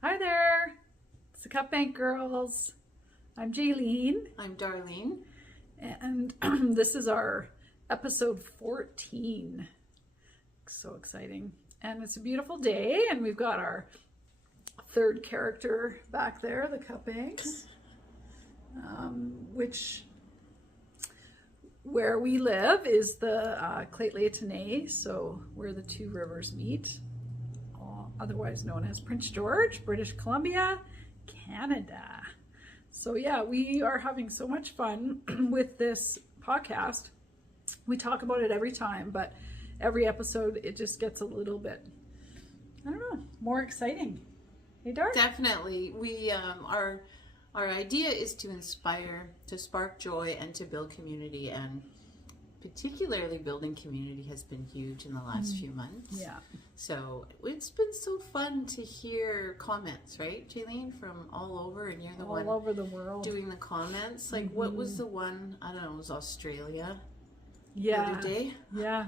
Hi there, it's the Cup Bank Girls. I'm Jaylene. I'm Darlene. And this is our episode 14. So exciting. And it's a beautiful day, and we've got our third character back there, the Cup Banks, where we live is the Clayton, so where the two rivers meet, otherwise known as Prince George, British Columbia, Canada. So yeah, we are having so much fun with this podcast. We talk about it every time, but every episode it just gets a little bit, I don't know, more exciting. Hey, Dar? Definitely. We our idea is to inspire, to spark joy, and to build community, and particularly building community has been huge in the last few months. Yeah. So it's been so fun to hear comments, right, Jaylene, from all over, and you're the one all over the world doing the comments. Like, what was the one? I don't know. It was Australia. Yeah. The other day. Yeah.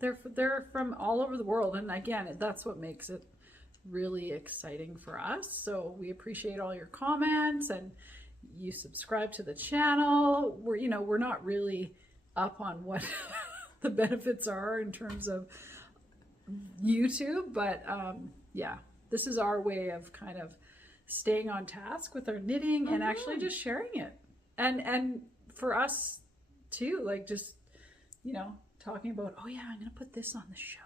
They're from all over the world, and again, that's what makes it really exciting for us. So we appreciate all your comments, and you subscribe to the channel. We're not really up on what the benefits are in terms of YouTube, but yeah, this is our way of kind of staying on task with our knitting and actually just sharing it, and for us too, like just talking about, oh yeah, I'm gonna put this on the show.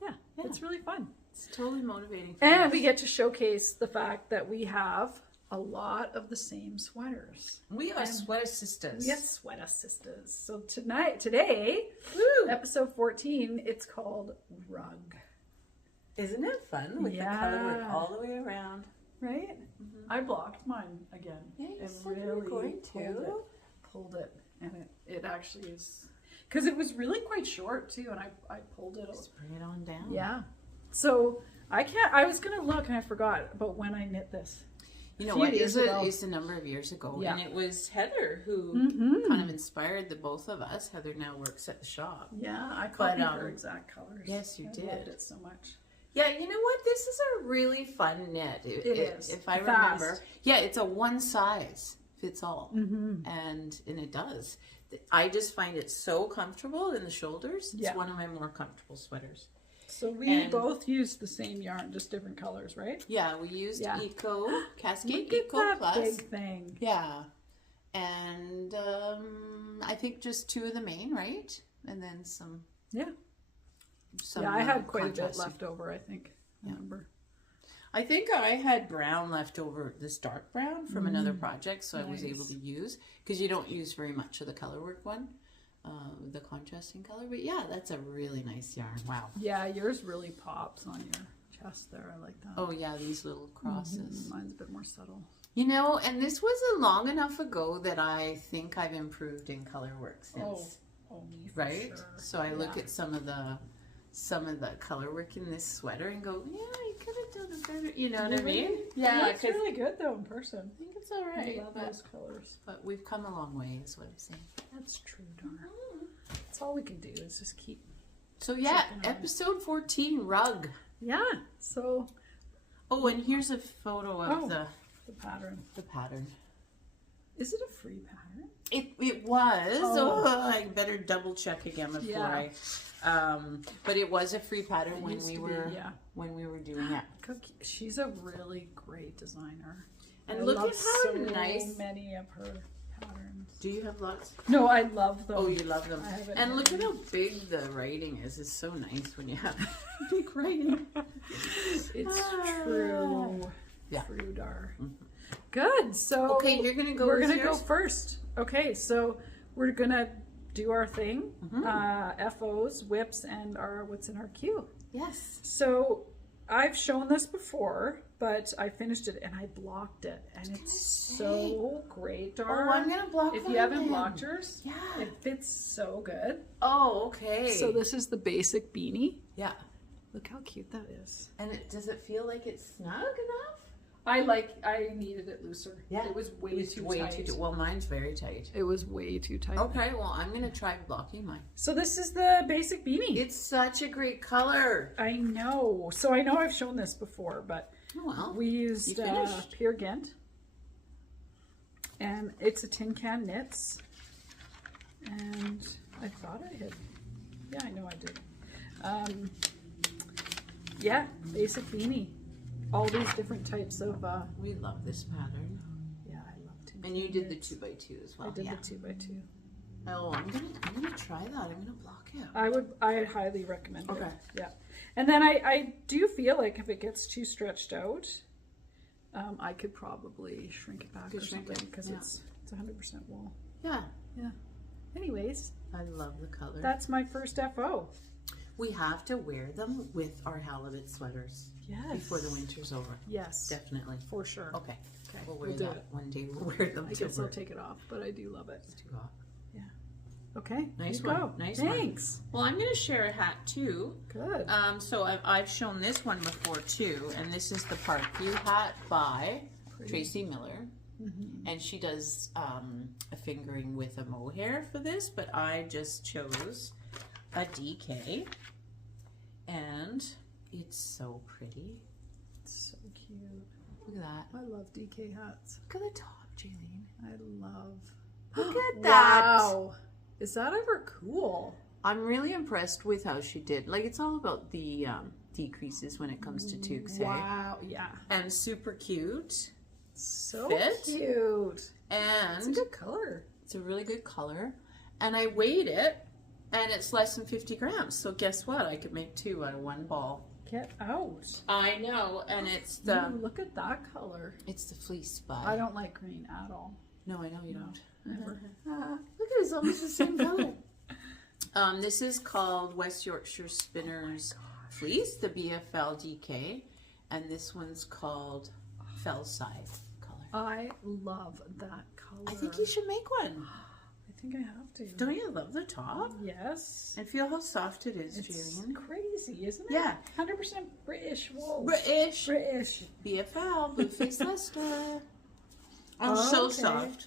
Yeah, it's really fun. It's totally motivating. And we get to showcase the fact that we have a lot of the same sweaters. We are sweater sisters. Yes, sweater sisters. So today, episode 14, it's called Rug. Isn't it fun with the color work all the way around? Right? I blocked mine again. Yeah, you and said you really were going to. pulled it, and it actually is, because it was really quite short too, and I pulled it. Just bring it on down. Yeah. So I was gonna look and I forgot about when I knit this. You know what? It's a number of years ago, and it was Heather who kind of inspired the both of us. Heather now works at the shop. Yeah, I copied her exact colors. Yes, you did. I loved it so much. Yeah, you know what? This is a really fun knit. It is. If I fast. remember. Yeah, it's a one size fits all, and it does. I just find it so comfortable in the shoulders. It's one of my more comfortable sweaters. So we both used the same yarn, just different colors, right? Yeah, we used Eco, Cascade Look at Eco that Plus. big thing. Yeah. And I think just two of the main, right? And then some. Yeah. I had quite a bit left over, I think. I remember. I think I had brown left over, this dark brown from another project, so I was able to use, because you don't use very much of the color work one. The contrasting color, but yeah, that's a really nice yarn. Wow. Yeah, yours really pops on your chest there. I like that. Oh yeah, these little crosses. Mine's a bit more subtle. And this wasn't long enough ago that I think I've improved in color work since. Me for right? Sure. So I look at some of the color work in this sweater and go, yeah, you could have done it better. You know what I mean? Yeah, it's really good though in person. I think it's all right. I love those colors. But we've come a long way, is what I'm saying. That's true, Dar. That's all we can do is just keep. So yeah, episode 14, rug. Yeah. So. Oh, and here's a photo of the pattern. The pattern. Is it a free pattern? It was. Oh, I better double check again before I. But it was a free pattern when we were doing it. She's a really great designer. And look at how nice. Many of her patterns. Do you have lots? No, I love them. Oh, you love them. And look at how big the writing is. It's so nice when you have big writing. It's true. Yeah. True, Dar. Good. So okay, you're gonna go. We're gonna go first. Okay, so we're gonna do our thing. FOs, whips, and our what's in our queue. Yes. So I've shown this before, but I finished it and I blocked it, and it's so great, Dar. Oh, I'm gonna block. If you haven't blocked yours, yeah, it fits so good. Oh, okay. So this is the basic beanie. Yeah. Look how cute that is. And does it feel like it's snug enough? I needed it looser. Yeah. It was way too tight. Well, mine's very tight. It was way too tight. Okay, well, I'm going to try blocking mine. So this is the basic beanie. It's such a great color. I know. So I know I've shown this before, but Oh, well. We used You finished. Peer Gynt. And it's a tin can knits. And I thought I had, yeah, I know I did. Yeah, basic beanie. All these different types of, We love this pattern. yeah, I love tin And you can did the knits. 2x2 as well. I did yeah. the 2x2. Oh, I'm gonna try that. I'm gonna block it. I highly recommend it. Okay. Yeah. And then I do feel like if it gets too stretched out, I could probably shrink it back or Shrink something it, because yeah. it's 100% wool. Yeah. Yeah. Anyways, I love the color. that's my first FO. We have to wear them with our halibut sweaters Yes. before the winter's over. Yes. Definitely. For sure. Okay. Okay. We'll wear do that it. one day. We'll wear them I till guess I'll we're take it off, but I do love it. too hot. Okay. Nice you one. go. Nice one. Thanks. Well, I'm going to share a hat too. Good. So I've shown this one before too, and this is the Parkview hat by Pretty. Tracy Miller. And she does a fingering with a mohair for this, but I just chose a DK, and it's so pretty. So cute. Look at that. I love DK hats. Look at the top, Jaylene. I love. Look at that. Wow. Is that ever cool? I'm really impressed with how she did. Like, it's all about the decreases when it comes to toques. Wow. Yeah. And super cute. So Fit. cute. And It's a good color. it's a really good color. And I weighed it, and it's less than 50 grams. So guess what? I could make two out of one ball. Get out. I know, and it's the Ooh, look at that color. it's the fleece by. I don't like green at all. No, I know you don't. Never. Look at it, it's almost the same color. This is called West Yorkshire Spinners Fleece, the BFL DK, and this one's called Fellside color. I love that color. I think you should make one. I think I have to. Don't you love the top? Yes. And feel how soft it is, It's Jaylene. crazy, isn't it? Yeah. 100% British wool. British. British. BFL, Blue Face Leicester. Oh, so Okay. soft.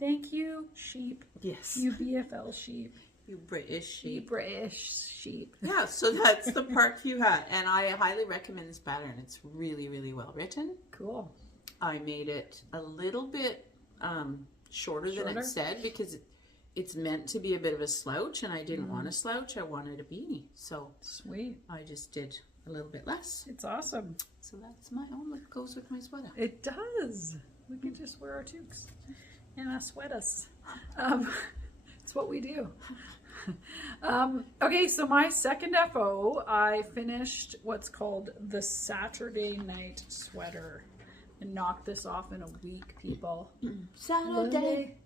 Thank you, sheep. Yes. You BFL sheep. You British You sheep. British sheep. Yeah, so that's the Parkview hat. And I highly recommend this pattern. It's really, really well written. Cool. I made it a little bit shorter than Shorter? it said because it's meant to be a bit of a slouch, and I didn't want a slouch. I wanted a beanie. So Sweet. I just did a little bit less. It's awesome. So that's my own that goes with my sweater. It does. We can just wear our toques and our sweaters. It's what we do. Okay, so my second FO, I finished what's called the Saturday night sweater. And knocked this off in a week, people. Saturday.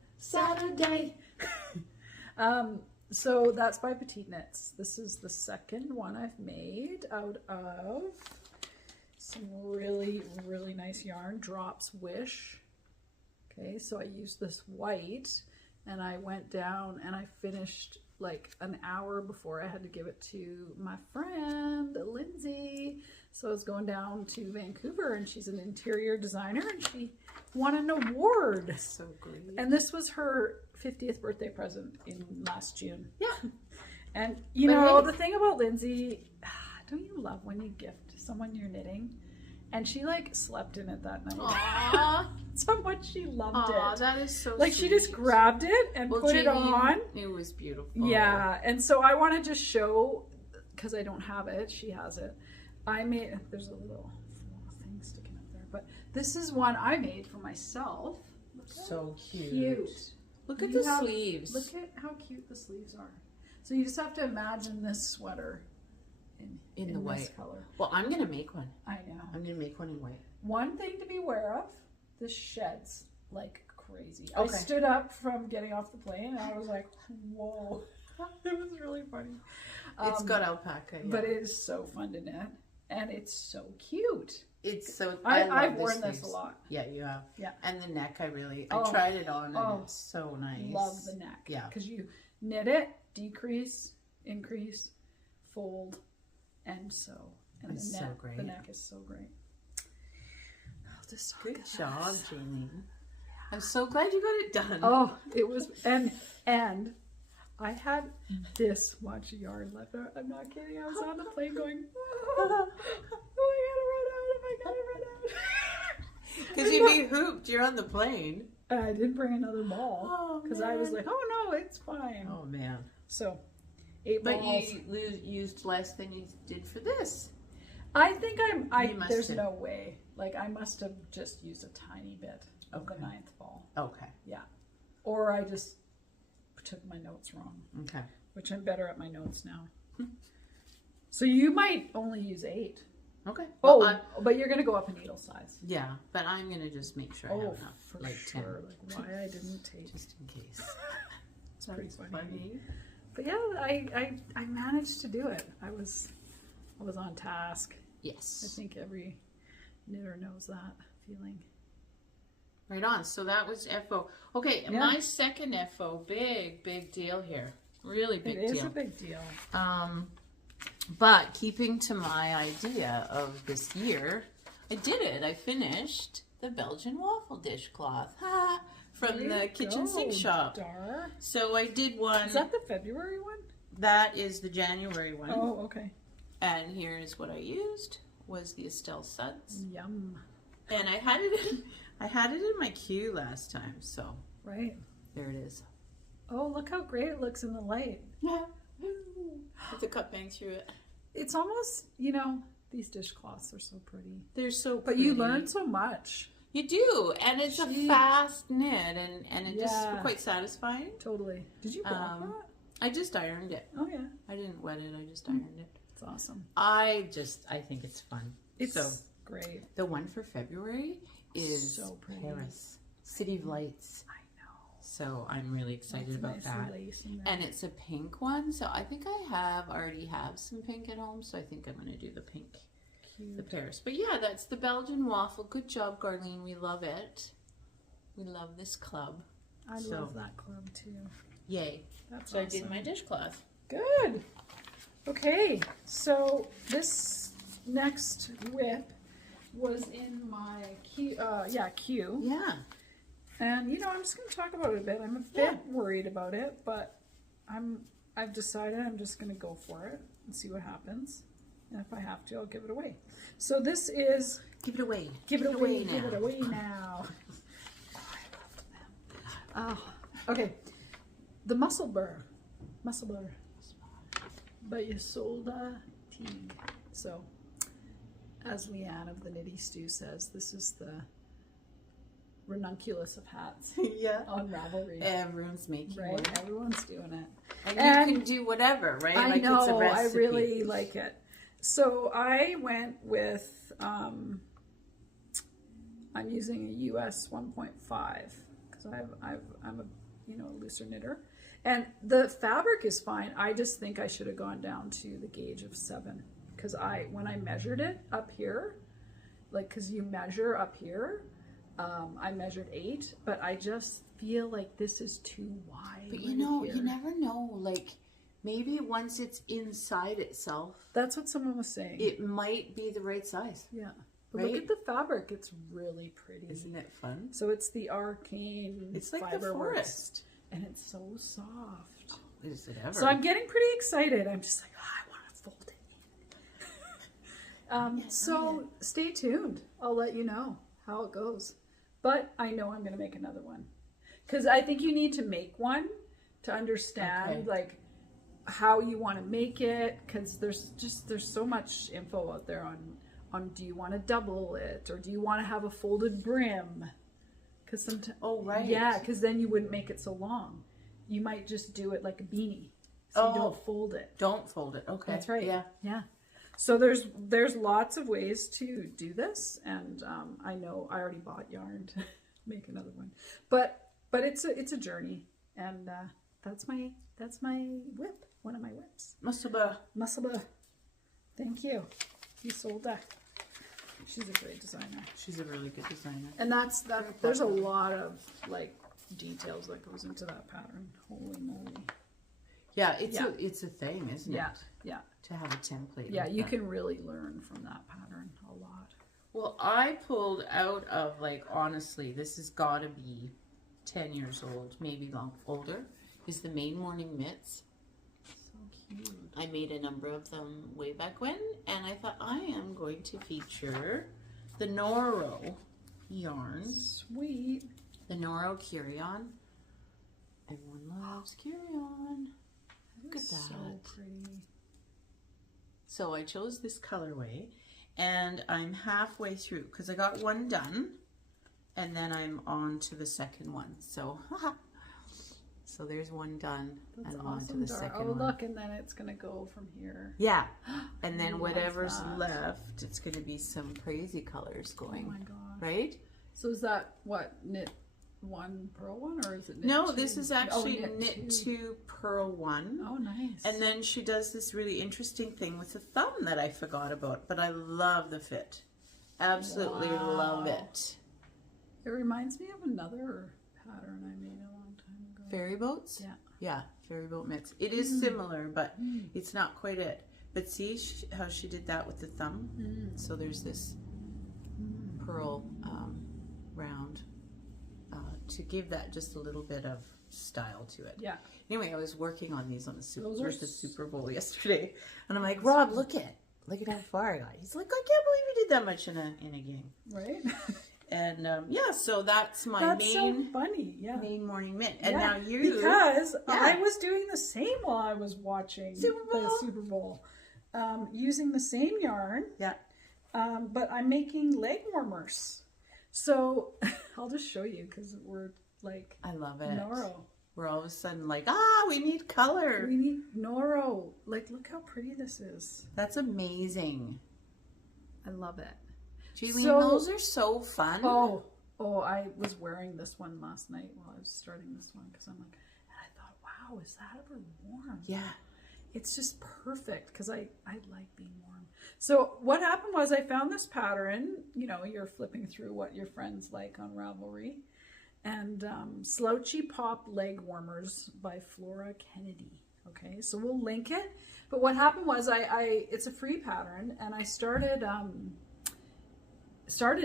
So that's by Petite Knits. This is the second one I've made out of some really, really nice yarn, Drops Wish. Okay, so I used this white and I went down and I finished like an hour before I had to give it to my friend Lindsay. So I was going down to Vancouver, and she's an interior designer, and she won an award. So great. And this was her 50th birthday present in last June. Yeah. And you But know, hey. the thing about Lindsay, don't you love when you gift someone your knitting? And she like slept in it that night. Aww. That's how much she loved Aw, it. that is so Like sweet. she just grabbed it and put it Jaylene, on. It was beautiful. Yeah, and so I want to just show, because I don't have it, she has it. I made, there's a little thing sticking up there, but this is one I made for myself. Look how So cute. cute. Look at You the have- sleeves. Look at how cute the sleeves are. So you just have to imagine this sweater in the this white color. Well, I'm going to make one. I know. I'm going to make one in white. One thing to be aware of, this sheds like crazy. I Okay. stood up from getting off the plane and I was like, whoa. It was really funny. It's got alpaca. Yeah. But it is so fun to knit. And it's so cute. It's so. I've love the worn this a sleeves. lot. Yeah, you have. Yeah. And the neck, I Oh. tried it on, and Oh. it's so nice. Love the neck. Yeah. Because you knit it, decrease, increase, fold, and sew. And It's so great. The neck is so great. I'll just talk Good about job, this. Jaylene. I'm so glad you got it done. Oh, it was, and I had this much yarn left. I'm not kidding. I was on the plane going, oh, I gotta run out. be hooped. You're on the plane. I did bring another ball because I was like, oh no, it's fine. Oh man. So 8 balls. But you used less than you did for this. I think there's no way. Like I must have just used a tiny bit of the 9th ball. Okay. Yeah. Or I just took my notes wrong. Okay. Which I'm better at my notes now. So you might only use 8. Okay. Well, but you're going to go up in needle size. Yeah, but I'm going to just make sure I have enough. For like sure. 10. Like why I didn't take. Just in case. It's pretty funny. But yeah, I managed to do it. I was on task. Yes. I think every knitter knows that feeling. Right on. So that was FO. Okay, my second FO, big deal here. Really big deal. It is a big deal. But keeping to my idea of this year, I did it. I finished the Belgian waffle dishcloth from the kitchen sink shop. Dar. So I did one. Is that the February one? That is the January one. Oh, okay. And here's what I used was the Estelle Suds. Yum. And I had it in my queue last time, so right. There it is. Oh, look how great it looks in the light. With the cut bang through it. It's almost, these dishcloths are so pretty. They're so But pretty. you learn so much. You do, and it's a fast knit, and it just quite satisfying. Totally. Did you block that? I just ironed it. Oh yeah. I didn't wet it. I just ironed it. It's awesome. I think it's fun. It's great. The one for February is so pretty. Paris, City of Lights. I know. So I'm really excited about that. And it's a pink one, so I think I already have some pink at home. So I think I'm going to do the pink. Cute. The Paris. But yeah, that's the Belgian waffle. Good job, Darlene. We love it. We love this club. I love that club too. Yay. That's so awesome. I did my dishcloth. Good. Okay, so this next WIP was in my queue. Yeah. And I'm just going to talk about it a bit. I'm a bit worried about it, but I've decided I'm just going to go for it and see what happens. And if I have to, I'll give it away. So this is... Give it away. Give it away now. Give it away now. Oh, I love them. Okay. The Muselburgh by Isolde Teague. So, as Leanne of the Nitty Stew says, this is the ranunculus of hats. On Ravelry. Everyone's making one. Everyone's doing it. And you can do whatever, right? I know. It's a recipe. I really like it. So I went with, I'm using a US 1.5 because I'm a looser knitter, and the fabric is fine. I just think I should have gone down to the gauge of 7 because when I measured it up here, because you measure up here, I measured 8, but I just feel like this is too wide. But you never know, maybe once it's inside itself. That's what someone was saying. It might be the right size. Yeah. But look at the fabric. It's really pretty. Isn't it fun? So it's the Arcane It's like Fiber the Works, forest. And it's so soft. Oh, is it ever? So I'm getting pretty excited. I'm just like, I want to fold it in. So stay tuned. I'll let you know how it goes. But I know I'm going to make another one. Because I think you need to make one to understand, how you want to make it, because there's so much info out there on do you want to double it or do you want to have a folded brim? Because sometimes because then you wouldn't make it so long. You might just do it like a beanie, so you don't fold it. Don't fold it. Okay, that's right. Yeah. So there's lots of ways to do this, and I know I already bought yarn to make another one, but it's a journey, and that's my WIP. One of my WIPs. Muselburgh. Thank you. You sold that. She's a great designer. She's a really good designer. And there's a lot of details that goes into that pattern. Holy moly. Yeah, it's a thing, isn't it? Yeah. To have a template. Yeah, you can really learn from that pattern a lot. Well, I pulled out of honestly, this has got to be 10 years old, maybe older. Is the Main Morning Mitts. Cute. I made a number of them way back when, and I thought I am going to feature the Noro yarns. Sweet. The Noro Carry-On. Everyone loves Carry-On. Look at that. So pretty. So I chose this colorway, and I'm halfway through because I got one done, and then I'm on to the second one. So, so there's one done, That's and awesome, on to the Dar. second Oh, one. look, and then it's gonna go from here. Yeah, and then Who whatever's loves that? left, it's going to be some crazy colors going, Oh my gosh. right? So is that what, knit one, purl one, or is it knit No, two? this is actually knit knit two. two, purl one. Oh, nice. And then she does this really interesting thing with the thumb that I forgot about, but I love the fit. Absolutely love Wow. it. It reminds me of another pattern I made a long time ago. Ferry boats? Yeah. Yeah, ferry boat mitts. It is similar, but it's not quite it. But see how she did that with the thumb? So there's this pearl round to give that just a little bit of style to it. Yeah. Anyway, I was working on these on the Super, Those are with the Super Bowl yesterday, and I'm like, Rob, look at how far I got. He's like, I can't believe you did that much in a game. Right? And yeah, so that's my That's so main funny. Yeah. morning mint. And Yeah, now you, because Yeah. I was doing the same while I was watching Super the Bowl. Super Bowl, using the same yarn, yeah, but I'm making leg warmers. So I'll just show you because we're like I love it. Noro. We're all of a sudden like, we need color. We need Noro. Like, look how pretty this is. That's amazing. I love it. Jaylene, So- those are so fun. Oh, I was wearing this one last night while I was starting this one because I'm like, and I thought, wow, is that ever warm? Yeah. It's just perfect because I like being warm. So what happened was I found this pattern. You know, you're flipping through what your friends like on Ravelry. And Slouchy Pop Leg Warmers by Flora Kennedy. Okay, so we'll link it. But what happened was it's a free pattern, and I started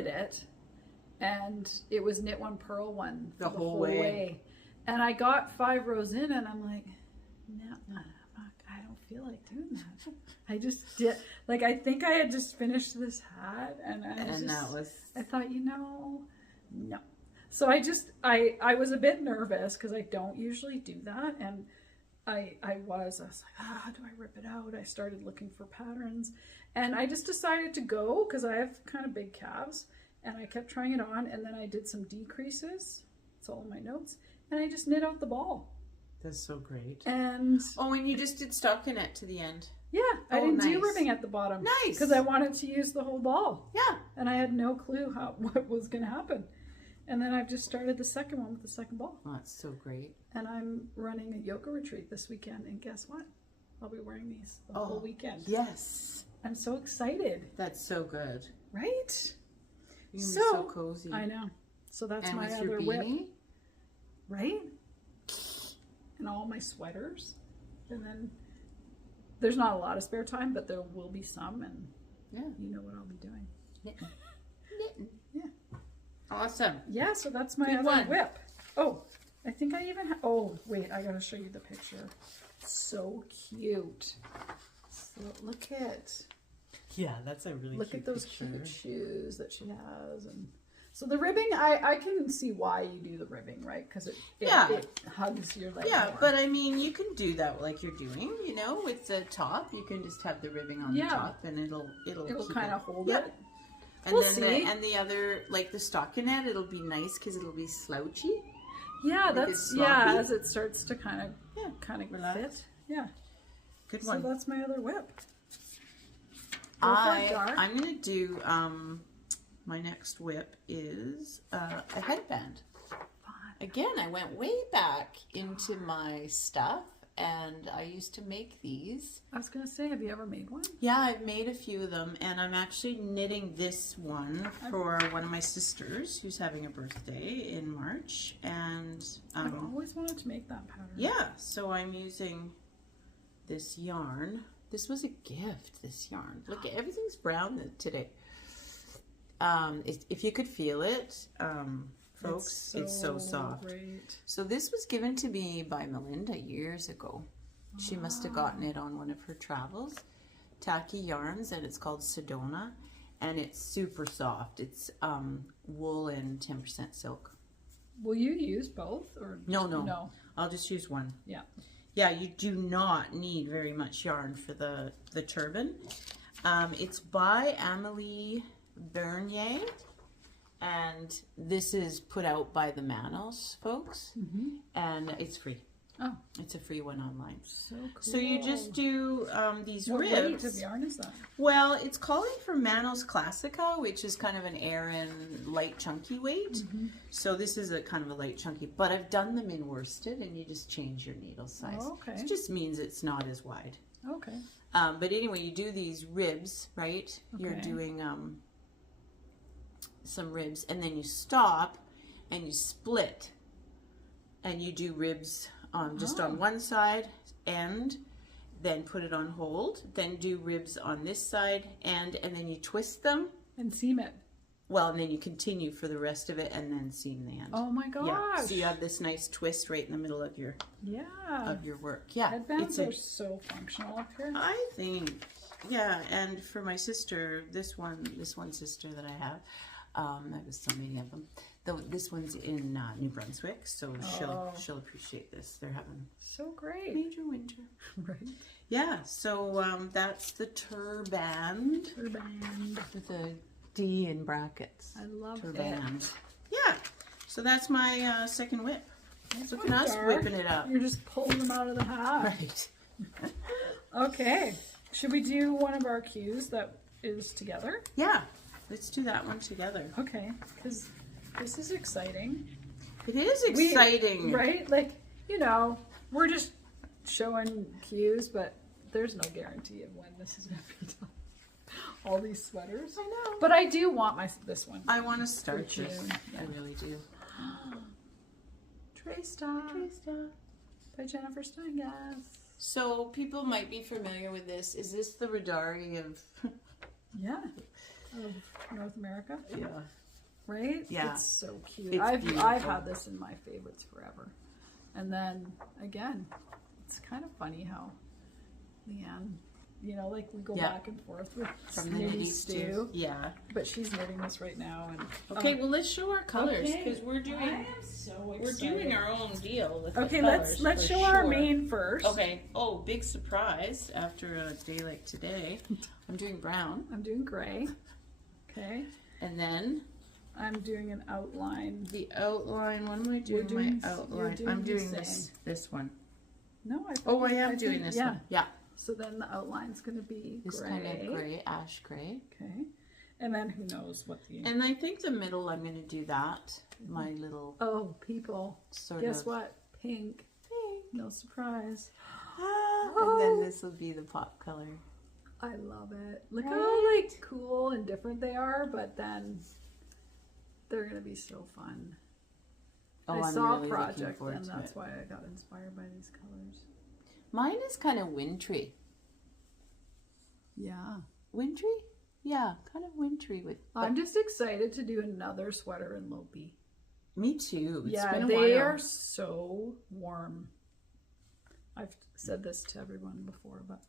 it, and it was knit one, purl one The whole way. And I got 5 rows in, and I'm like, no, I don't feel like doing that. I just did, like, I think I had just finished this hat, and I thought, no. So I was a bit nervous because I don't usually do that, and I was like, do I rip it out? I started looking for patterns, and I just decided to go because I have kind of big calves, and I kept trying it on, and then I did some decreases. It's all in my notes, and I just knit out the ball. That's so great. And and you just did stockinette to the end. yeah, I didn't do nice. ribbing at the bottom. Nice. Because I wanted to use the whole ball. Yeah. And I had no clue what was going to happen. And then I've just started the second one with the second ball. Oh, that's so great. And I'm running a yoga retreat this weekend. And guess what? I'll be wearing these the whole weekend. Yes. I'm so excited. That's so good. Right? You're gonna be so cozy. I know. So that's and my with other your whip. beanie? Right? And all my sweaters. And then there's not a lot of spare time, but there will be some. And you know what I'll be doing. Knitting. Yeah. Awesome. Yeah, so that's my Good other one. whip. Oh, I think I even oh, wait, I gotta show you the picture. So cute. So look at that's a really look at those cute shoes that she has. And so the ribbing, I can see why you do the ribbing, right? Because it hugs your leg more. but I mean, you can do that like you're doing, with the top. You can just have the ribbing on the top, and it'll kind of hold Yeah. it. And We'll then see. the other, like the stockinette, it'll be nice because it'll be slouchy. Yeah, Make it that's sloppy. as it starts to kind of relax. fit. Yeah. Good So one. that's my other whip. Go for it, Dar. I'm gonna do my next whip is a headband. Again, I went way back into my stuff, and I used to make these. I was gonna say, have you ever made one? Yeah, I've made a few of them, and I'm actually knitting this one for one of my sisters who's having a birthday in March, and I've always wanted to make that pattern. yeah, so I'm using this yarn. This was a gift, this yarn. Look, everything's brown today. If you could feel it, folks, it's so soft. Great. So this was given to me by Melinda years ago. She must have gotten it on one of her travels. Tacky yarns, and it's called Sedona. and it's super soft. It's wool and 10% silk. Will you use both or No. I'll just use one. Yeah. Yeah, you do not need very much yarn for the turban. It's by Amélie Bernier, and this is put out by the Manos folks, and it's free. Oh, it's a free one online. So cool. So you just do these what ribs. What weight of yarn is that? Well, it's calling for Manos Classica, which is kind of an Aran light chunky weight. So this is a kind of a light chunky, but I've done them in worsted, and you just change your needle size. Oh, okay. It just means it's not as wide. Okay. But anyway, you do these ribs, right? Okay. You're doing some ribs, and then you stop and you split, and you do ribs on just on one side and then put it on hold, then do ribs on this side and then you twist them and seam it. Well, and then you continue for the rest of it and then seam the end. Oh my gosh. Yeah. So you have this nice twist right in the middle of your work. Yeah. Headbands are so functional up here. I think, yeah. And for my sister, this one sister that I have, I have so many of them. This one's in New Brunswick, so she'll appreciate this. They're having so great major winter, right? Yeah. So that's the Turban. Turban with a D in brackets. I love Turban. it. Yeah. So that's my second whip. Look at us whipping it up. You're just pulling them out of the hat. Right. Okay. Should we do one of our cues that is together? Yeah. Let's do that one together. Okay. Because this is exciting. It is exciting. Right? Like, we're just showing cues, but there's no guarantee of when this is going to be done. All these sweaters. I know. But I do want this one. I want to Starches. Yeah. I really do. Tresta by Jennifer Steingass. So people might be familiar with this. Is this the Radari of... of North America? Yeah. Right? Yeah. It's so cute. It's I've had this in my favorites forever. And then, again, it's kind of funny how Leanne, like we go back and forth with from the knitty knitty stew. Yeah. But she's knitting this right now. And okay, well let's show our colors because I am so excited. we're doing our own deal with okay, the colors. let's show our main first. Okay. Oh, big surprise after a day like today. I'm doing brown. I'm doing gray. Okay. And then I'm doing an outline. the outline. What am I doing? My outline. I'm doing this one. No, I am doing this one. Yeah. So then the outline's going to be This gray. kind of gray, ash gray. Okay. And then who knows what the... And I think the middle, I'm going to do that. My little... Oh, people. Guess what? Pink. Pink. No surprise. And then this will be the pop color. I love it. Look how cool and different they are, but then they're going to be so fun. Oh, I I'm saw really a project looking forward and to that's it. why I got inspired by these colors. Mine is kind of wintry. Yeah. Wintry? Yeah, kind of wintry. I'm just excited to do another sweater in Lopi. Me too. It's been a they while. are so warm. I've said this to everyone before, but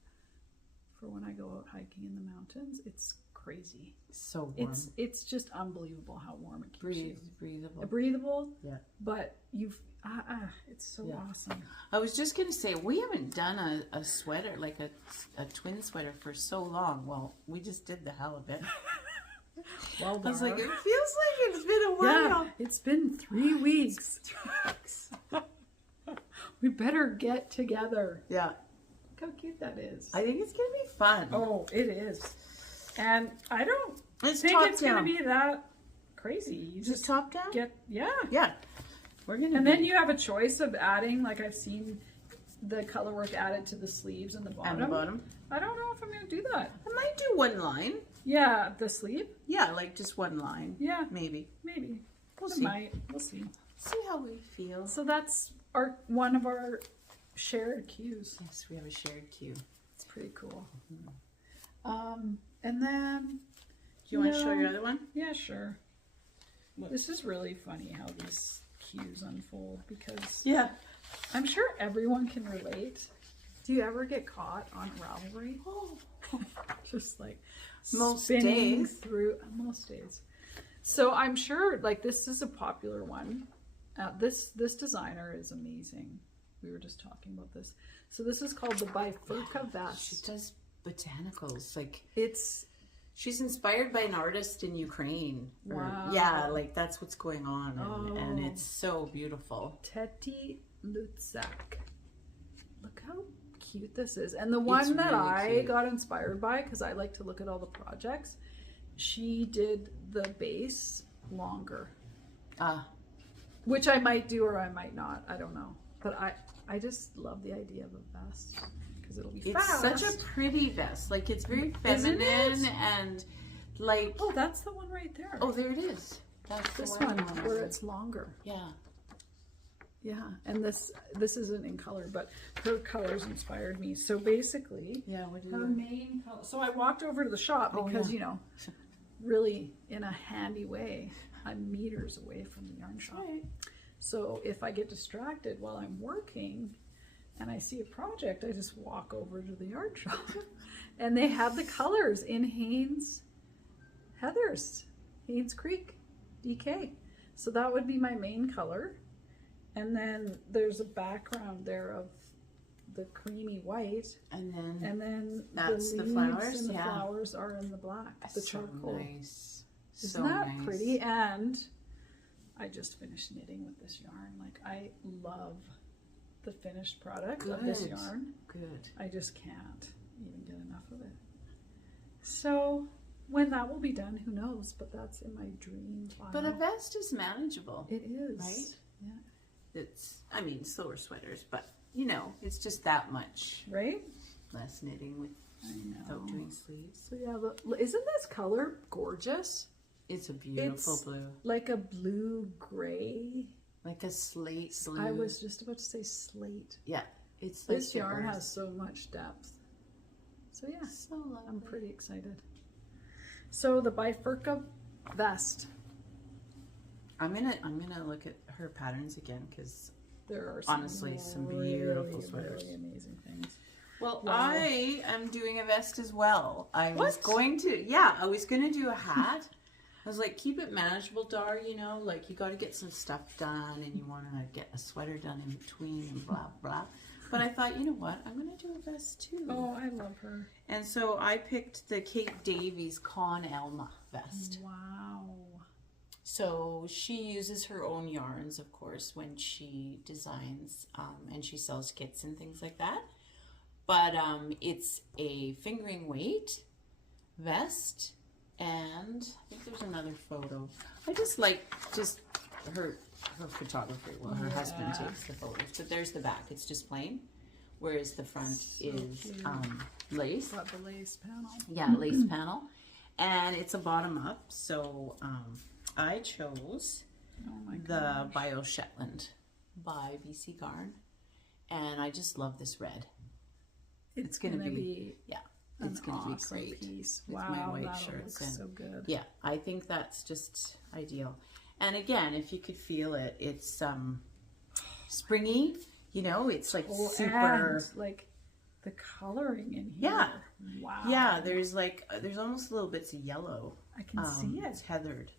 for when I go out hiking in the mountains, it's crazy. So warm. It's just unbelievable how warm it keeps you. Breathable. Breathable. Yeah. But it's so awesome. I was just going to say, we haven't done a sweater, like a twin sweater for so long. Well, we just did the hell of it. Well, I was like, it feels like it's been a while. Yeah, it's been 3 weeks. We better get together. Yeah. Look how cute that is. I think it's going to be fun. Oh, it is. And I don't think it's going to be that crazy. You just top down? Yeah. We're gonna and then you have a choice of adding, like I've seen the color work added to the sleeves and the bottom. And the bottom. I don't know if I'm going to do that. I might do one line. Yeah, the sleeve? Yeah, like just one line. Yeah. Maybe. We'll see. We'll see. See how we feel. So that's one of our shared cues. Yes, we have a shared cue. It's pretty cool. Mm-hmm. And then... Do you want to show your other one? Yeah, sure. This is really funny how these cues unfold because I'm sure everyone can relate. Do you ever get caught on Ravelry? Oh. Just like, Most spinning days. through most days. So I'm sure like this is a popular one. This designer is amazing. We were just talking about this. So this is called the Bifurca vest. She does botanicals. Like It's she's inspired by an artist in Ukraine. wow. Yeah, like that's what's going on, and Oh. it's so beautiful. Teti Lutzak. Look how cute this is. And the one It's that really I cute. got inspired by, because I like to look at all the projects, she did the base longer. Which I might do or I might not. I don't know. But I just love the idea of a vest. Because it'll be It's fast. such a pretty vest. Like it's very Isn't feminine it? and like Oh, that's the one right there. oh, there it is. That's this the one one where it's longer. yeah. Yeah, and this isn't in color, but her colors inspired me. So basically, Yeah, what do her you main color. So I walked over to the shop because, you know, really in a handy way, I'm meters away from the yarn shop. Right. So if I get distracted while I'm working and I see a project, I just walk over to the yarn shop. And they have the colors in Haynes Creek, DK. So that would be my main color. And then there's a background there of the creamy white. And then And then that's the the leaves flowers, and the yeah. flowers are in the black, the so charcoal. nice. Isn't that pretty? And I just finished knitting with this yarn. Like I love the finished product of this Good. yarn. Good. I just can't even get enough of it. So when that will be done, who knows? But that's in my dream file. But a vest is manageable. It is. Right? Yeah. It's I mean, so are sweaters, but you know, it's just that much Right? less knitting without doing sleeves. So yeah, isn't this color gorgeous? It's a beautiful It's blue. like a blue gray. Like a slate blue. I was just about to say slate. Yeah. It's like This yarn yours. has so much depth. So yeah, So lovely. I'm pretty excited. So the Bifurca vest. I'm gonna look at her patterns again because There are some honestly some really, beautiful sweaters. really amazing things. Well, Wow. I am doing a vest as well. I was What? going to do a hat. I was like, keep it manageable, Dar, you know, like you got to get some stuff done and you want to get a sweater done in between and blah, blah. But I thought, you know what, I'm going to do a vest too. Oh, I love her. And so I picked the Kate Davies Conelma vest. Wow. So she uses her own yarns, of course, when she designs and she sells kits and things like that. But it's a fingering weight vest, and I think there's another photo. I just like her photography. Well, her husband takes the photos, but there's the back. It's just plain, whereas the front is lace. Got the lace panel. Yeah, lace panel, and it's a bottom up. So I chose Oh my the god. Bio Shetland by BC Garn, and I just love this red. It's gonna gonna be- be Yeah, an it's gonna be awesome great piece. with Wow, my white that'll shirts look and so good. yeah, I think that's just ideal. And again, if you could feel it, it's springy. You know, it's like Oh, super. and, like the coloring in here. Yeah. Wow. Yeah, there's almost little bits of yellow. I can see It's it. heathered.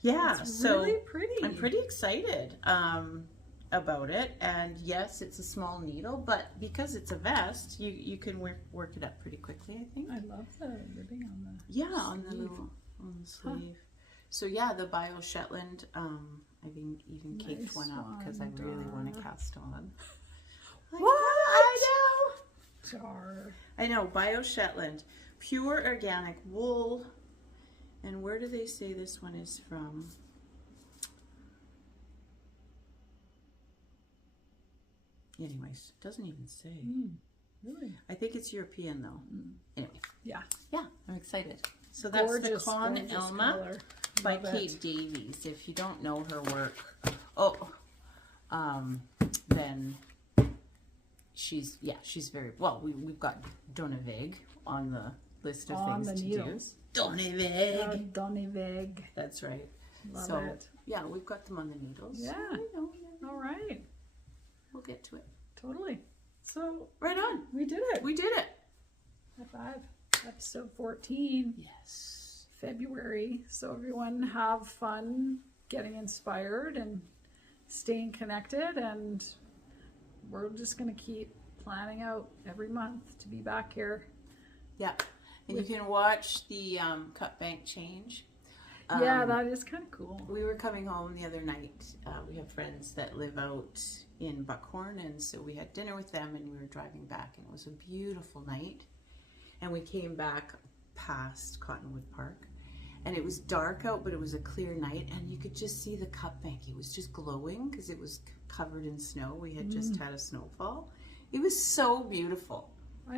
Yeah, It's so really pretty. I'm pretty excited about it. And yes, it's a small needle, but because it's a vest, you can work it up pretty quickly, I think. I love the ribbing on the Yeah, on the sleeve. little on the sleeve. So yeah, the Bio Shetland. I've even caked Nice one up because I one, really want to Dara. cast on. What? I jar. know. Bio Shetland, pure organic wool. And where do they say this one is from? Anyways, it doesn't even say. Really? I think it's European though. Anyway, Yeah. yeah, I'm excited. So that's Gorgeous, the gorgeous Conelma color. by Love Kate it. Davies. If you don't know her work, then she's very well. We've got Donevig on the list of On things the to needles. do. Donevig. Donevig. That's right. Love so it. yeah, we've got them on the needles. Yeah. You know, All right. we'll get to it. Totally. So Right on. we did it. We did it. High five. Episode 14. Yes. February. So everyone have fun getting inspired and staying connected, and we're just going to keep planning out every month to be back here. Yeah. And you can watch the cut bank change. Yeah, that is kind of cool. We were coming home the other night. We have friends that live out in Buckhorn, and so we had dinner with them, and we were driving back, and it was a beautiful night. And we came back past Cottonwood Park, and it was dark out, but it was a clear night, and you could just see the cut bank. It was just glowing because it was covered in snow. We had just had a snowfall. It was so beautiful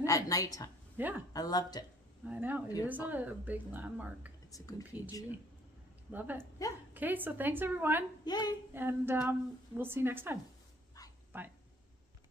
at nighttime. Yeah. I loved it. I know. It Beautiful. is a big landmark. It's a good PG. feature. Love it. Yeah. Okay, so thanks everyone. Yay. And we'll see you next time.